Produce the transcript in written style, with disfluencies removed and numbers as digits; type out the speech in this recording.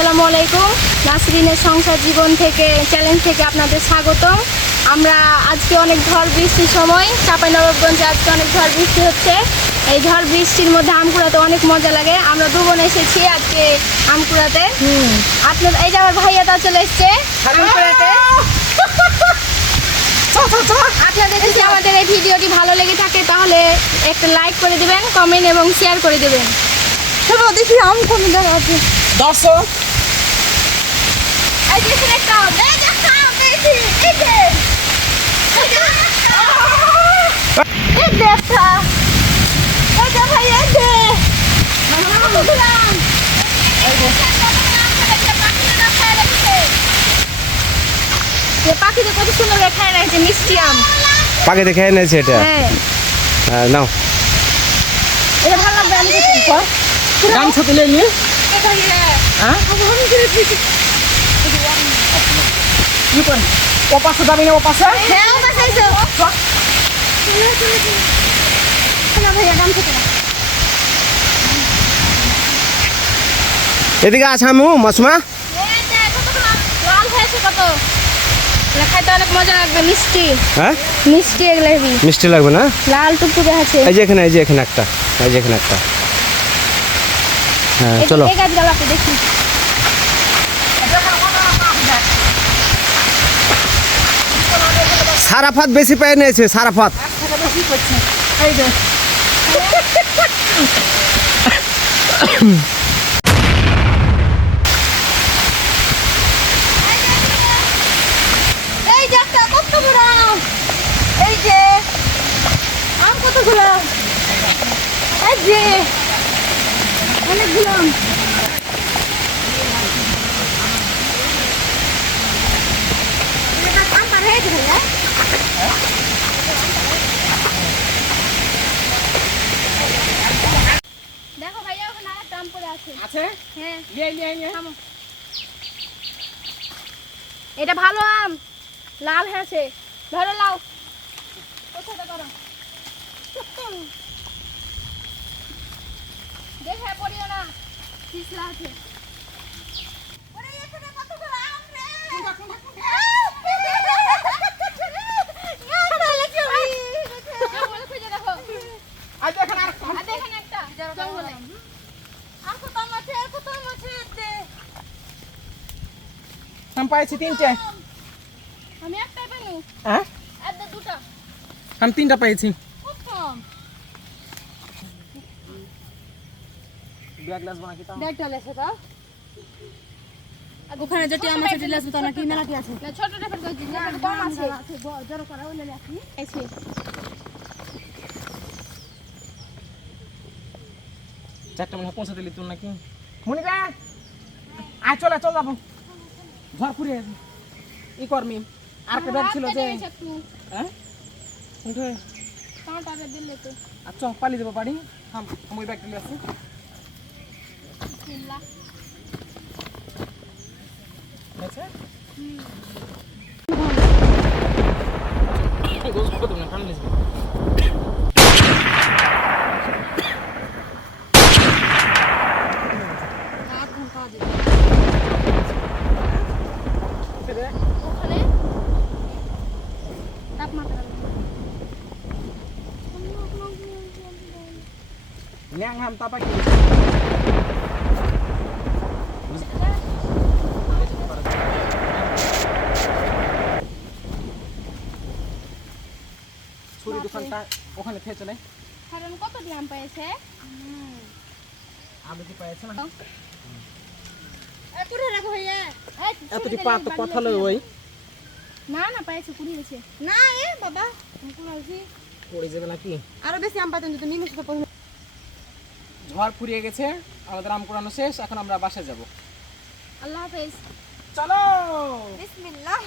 আসসালামু আলাইকুম। নাসরিনের সংসার জীবন থেকে চ্যালেঞ্জ থেকে আপনাদের স্বাগতম। আমরা আজকে অনেক ঝড় বৃষ্টির সময় চাঁপাইনবাবগঞ্জে আজকে অনেক ঝড় বৃষ্টি হচ্ছে। এই ঝড় বৃষ্টির মধ্যে আম কুড়াতে অনেক মজা লাগে। আমরা দু বোন এসেছি আজকে আম কুড়াতে। আপনার এই যে আমার ভাইয়াটা চলে এসছে আম কুড়াতে। আপনাদের যদি আমাদের এই ভিডিওটি ভালো লেগে থাকে তাহলে একটা লাইক করে দিবেন, কমেন্ট এবং শেয়ার করে দেবেন। চলো দেখি আম কোন জায়গা আছে। 10 এই যে একটা দেখা পেয়েছি। এই যে এই দেখা এই যে ভাই এই যে পাখিদের কত সুন্দর খায় রাখছে মিষ্টি আম। পাকে দেখে এনেছে এটা। হ্যাঁ নাও এটা ভালো লাগবে। আমি দাম সাথে নিয়ে হ্যাঁ কি করেন ও পাশে যাবি না? ও পাশে হ্যাঁ ও বাসাইছো না ভাইয়া দাম থেকে না। এদিকে আছে আমু মাসমা। লাল হয়েছে কত খাইতে অনেক মজা লাগবে। মিষ্টি হ্যাঁ মিষ্টি এগুলো হেবি মিষ্টি লাগবে না? লাল টুকটুকে আছে। এই যে এখানে একটা এই যে এখানে একটা। হ্যাঁ চলো এই গাছগুলো আপনি দেখি। সারাফাত বেশি পেয়ে নিয়েছে। সারাফাত এই যে এই যে একটা কত বড় আম। এই যে আম কতগুলো? এই যে অনেকগুলো আম। আম পার হয়ে গেছে ভাইয়া। দেখো ভাইয়া ওখানে আরেকটা আম পড়ে আছে। আছে হ্যাঁ নিয়ে থামো। এটা ভালো আম, লাল হয়েছে। ধরো লাও কোথাটা করো দেখে পড়িও না, পিছলা আছে। ওরে এখানে কতগুলো আম রে। জঙ্গলে খুঁজে দেখো। আজ দেখেন আর আর দেখেন একটা জঙ্গলে। আর কত আম আছে? আর কত আম আছে? हम পাইছি তিনটে। আমি একটাই পেলু। হ্যাঁ আর দুটো हम তিনটা পাইছি। খুব কম। ব্যাগ গ্লাস বানা কি তা দেখ চলে এসে তো ওখানে যেটি আম আছে দিলে আসবে তো নাকি মেলাটি আছে। না ছোটটা ফের কইছি না কম আছে। জড়ো করা হইলে আপনি আছে চারটা মনে পৌঁছে দিলি তুই নাকি মনিকা আয় চল যাবো ঝড় ফুরিয়ে ই করমি আর একটা ব্যাগ ছিল যে হ্যাঁ উঠে কাঁটারে দিলে তো আচ্ছা পালিয়ে যাবো বাড়ি। থাম ওই ব্যাগটা নিয়ে আসি। চিল্লা আচ্ছা ওখানে তাপমাত্রা ন্যাং হাম তাপা কি ছুরি দোকানটা ওখানে থেকে চলে কারণ কত গ্রাম পেয়েছে। আমি কি পাইছি না পুরো রাখো ভাইয়া। এতটি পা তো কথা লই ওই না না পেয়েছে কুড়ি হয়েছে। না এ বাবা কুড়ি হয়েছে। পড়ে যাবে নাকি? আরো বেশি আম পাইতেন যদি নিলে সেটা প্রথমে। ঝড় ফুরিয়ে গেছে, আমাদের আম কুড়ানো শেষ। এখন আমরা বাসায় যাব। আল্লাহ হাফেজ। চলো বিসমিল্লাহ।